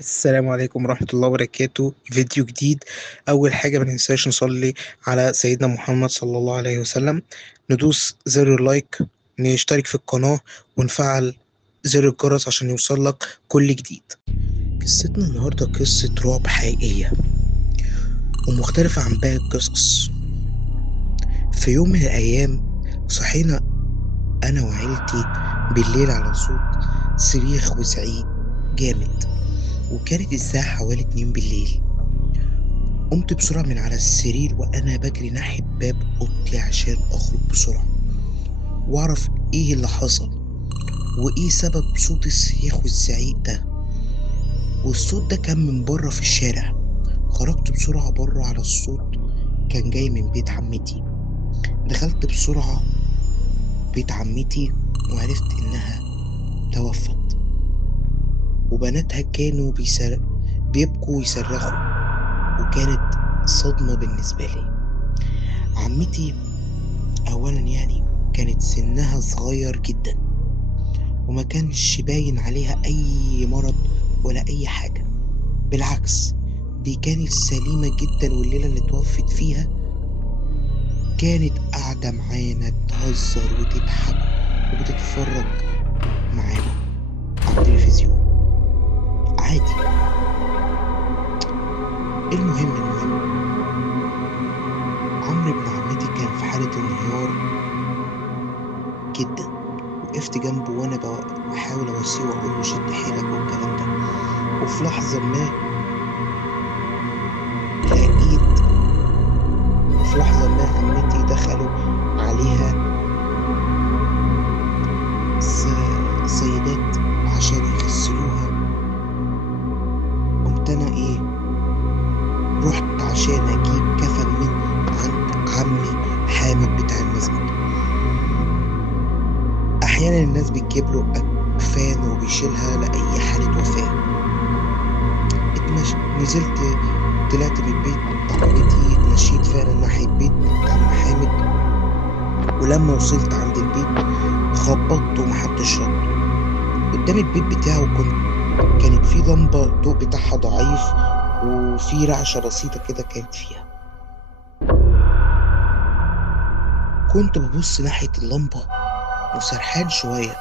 السلام عليكم ورحمة الله وبركاته. فيديو جديد. أول حاجة ما ننساش نصلي على سيدنا محمد صلى الله عليه وسلم، ندوس زر اللايك، نشترك في القناة ونفعل زر الجرس عشان يوصلك كل جديد. قصتنا النهاردة قصة رعب حقيقية ومختلفة عن باقي القصص. في يوم من الأيام صحينا أنا وعيلتي بالليل على صوت صريخ وزعيق جامد، وكانت الساعة حوالي 2 بالليل. قمت بسرعة من على السرير وأنا بجري ناحية باب أوضتي عشان أخرج بسرعة وأعرف إيه اللي حصل وإيه سبب صوت الصريخ والزعيق ده. والصوت ده كان من بره في الشارع. خرجت بسرعة بره على الصوت، كان جاي من بيت عمتي. دخلت بسرعة بيت عمتي وعرفت إنها توفت، وبناتها كانوا بيبكوا ويصرخوا، وكانت صدمة بالنسبة لي. عمتي أولا كانت سنها صغير جدا، وما كانش باين عليها أي مرض ولا أي حاجة، بالعكس دي كانت سليمة جدا. والليلة اللي توفت فيها كانت قاعدة معانا بتهزر وتضحك وبتتفرج معانا على التلفزيون عادي. المهم عمرو ابن عمتي كان في حالة انهيار جدا. وقفت جنبه وانا بحاول اواسيه واقول له شد حيلك والكلام ده. وفي لحظة ما لقيت عمتي دخلوا عليها سيدات عشان يغسلوها. قمت انا رحت عشان اجيب كفن من عند عمي حامد بتاع المسجد. احيانا الناس بتجيب له اكفان وبيشيلها لاي حالة وفاة. نزلت طلعت من بيت عمتي، اتمشيت فعلا ناحية بيت عم حامد. ولما وصلت عند البيت خبطت ومحدش رد. قدام البيت بتاعه كانت في لمبة الضوء بتاعها ضعيف، وفي رعشة بسيطة كده كانت فيها. كنت ببص ناحية اللمبة وسرحان شوية،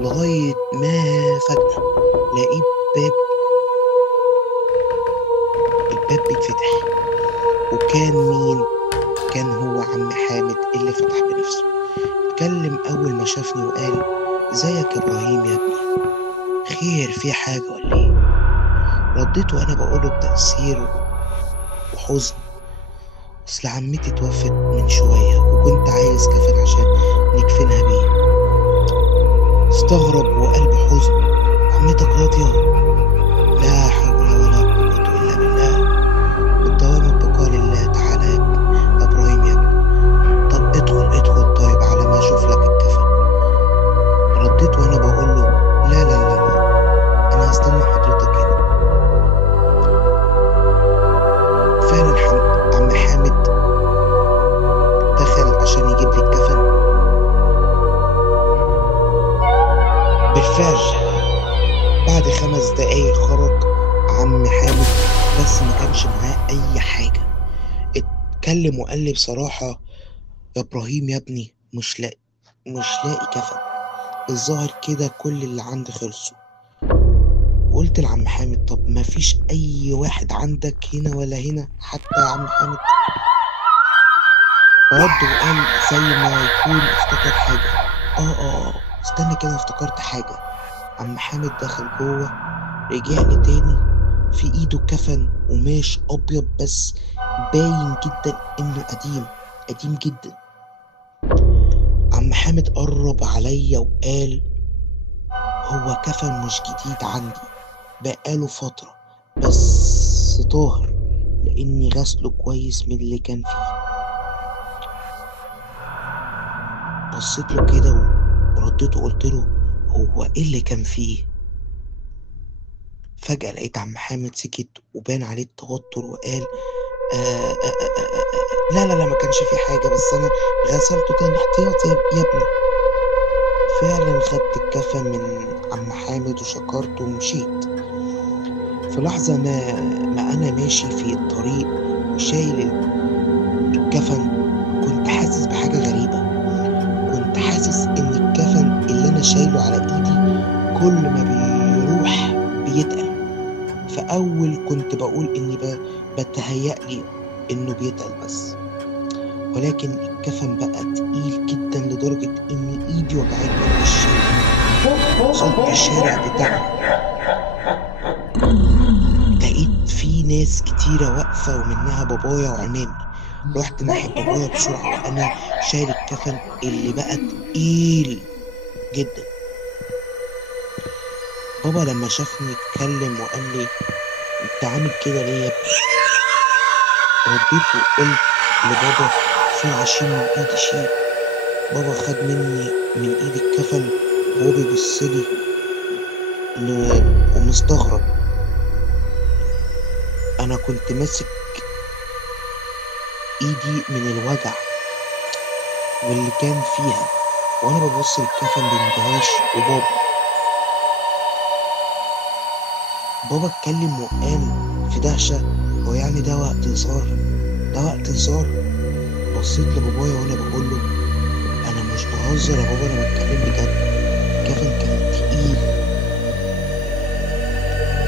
لغاية ما فجأة لقيت الباب بيتفتح. وكان مين؟ كان هو عم حامد اللي فتح بنفسه. اتكلم أول ما شافني وقال: ازيك يا إبراهيم يا ابني، خير في حاجة ولا ايه؟ رديت وأنا بقوله بتأثير وحزن: أصل عمتي توفت من شوية وكنت عايز كفن عشان نكفنها بيه. استغرب وقال بحزن: عمتك راضية؟ لا حول ولا قوة إلا بالله، الدوام البقاء لله. تعالى يا إبراهيم يا ابني، طب ادخل طيب على ما أشوف لك الكفن. رديت وأنا بقول له: لا لا لا لا، أنا هستنى حضرتك هنا. فعلا عم حامد دخل عشان يجيب لي الكفن. بالفعل بعد 5 دقايق خرج عم حامد، بس ما كانش معاه أي حاجة. اتكلم وقال لي بصراحة: يا إبراهيم يا ابني، مش لاقي كفن، الظاهر كده كل اللي عندي خلصوا. وقلت لعم حامد: طب ما فيش أي واحد عندك هنا ولا هنا حتى يا عم حامد؟ رد وقال زي ما يكون افتكر حاجة: استنى كده، افتكرت حاجة. عم حامد دخل جوه، رجع لي تاني في ايده كفن قماش ابيض، بس باين جدا انه قديم جدا. عم حامد قرب عليا وقال: هو كفن مش جديد عندي، بقاله فترة، بس طاهر لاني غسله كويس من اللي كان فيه. بصيت له كده ورديت وقلت له: هو ايه اللي كان فيه؟ فجأة لقيت عم حامد سكت وبان عليه التوتر وقال: لا لا لا، ما كانش في حاجة، بس أنا غسلته تاني احتياطي يا ابني. فعلا خدت الكفن من عم حامد وشكرته ومشيت. في لحظة ما أنا ماشي في الطريق وشايل الكفن، كنت حاسس بحاجة غريبة. كنت حاسس إن الكفن اللي أنا شايله على إيدي كل ما بيروح بيتقل. فأول كنت بقول إني بتهيألي إنه بيتقل بس، ولكن الكفن بقى تقيل جدا لدرجة إن إيدي وجعتني من الشارع. وصلت الشارع بتاعنا، لقيت في ناس كتيرة واقفة ومنها بابايا وعمامي. رحت ناحية بابايا بسرعة وأنا شايل الكفن اللي بقى تقيل جدا. بابا لما شافني اتكلم وقال لي انت عامل كده ليه يا ابني؟ رديت وقلت لبابا بسرعة شيل من ايدي شيل. بابا خد مني من ايدي الكفن وهو بيبصلي ومستغرب. انا كنت ماسك ايدي من الوجع واللي كان فيها وانا ببص للكفن باندهاش. بابا اتكلم وقال في دهشة هو يعني ده وقت هزار؟ ده وقت هزار؟ بصيت لبابايا وانا بقول له انا مش بهزر يا بابا، انا بتكلم بجد. الكفن كان تقيل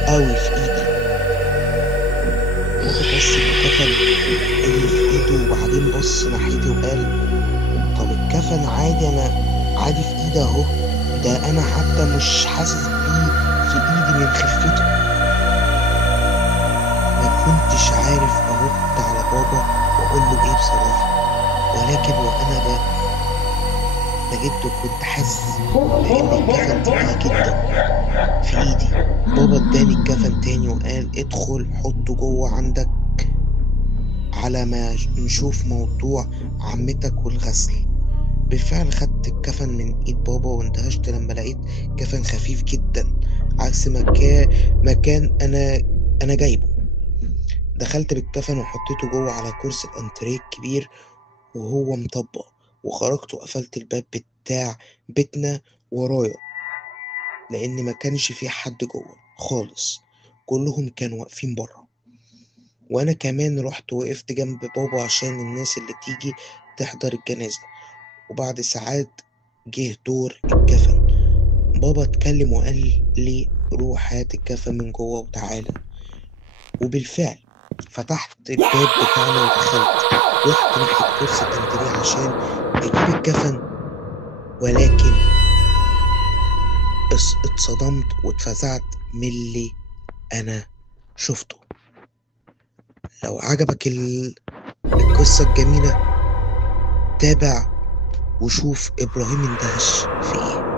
قوي في ايدي. بابا بص الكفن اللي في ايده وبعدين بص ناحيتي وقال طب الكفن عادي، انا عادي في ايدي اهو، ده انا حتى مش حاسس بيه في ايدي من خفته. ما كنتش عارف ارد على بابا واقول له ايه بصراحة، ولكن وانا بجد كنت حاسس بان الكفن تقيل جدا في ايدي. بابا اداني الكفن تاني وقال ادخل حطه جوه عندك على ما نشوف موضوع عمتك والغسل. بالفعل خدت الكفن من ايد بابا واندهشت لما لقيت كفن خفيف جدا عكس مكان انا جايبه. دخلت بالكفن وحطيته جوه على كرسي الانتريه الكبير وهو مطبق، وخرجت وقفلت الباب بتاع بيتنا ورايا لان ما كانش في حد جوه خالص، كلهم كانوا واقفين بره. وانا كمان رحت وقفت جنب بابا عشان الناس اللي تيجي تحضر الجنازة. وبعد ساعات جه دور الكفن. بابا اتكلم وقال لي روح هات الكفن من جوه وتعالى. وبالفعل فتحت الباب بتاعنا ودخلت. رحت ناحية كرسي الانتريه عشان اجيب الكفن، ولكن اتصدمت واتفزعت من اللي انا شفته. لو عجبك القصة الجميلة تابع وشوف إبراهيم اندهش في إيه.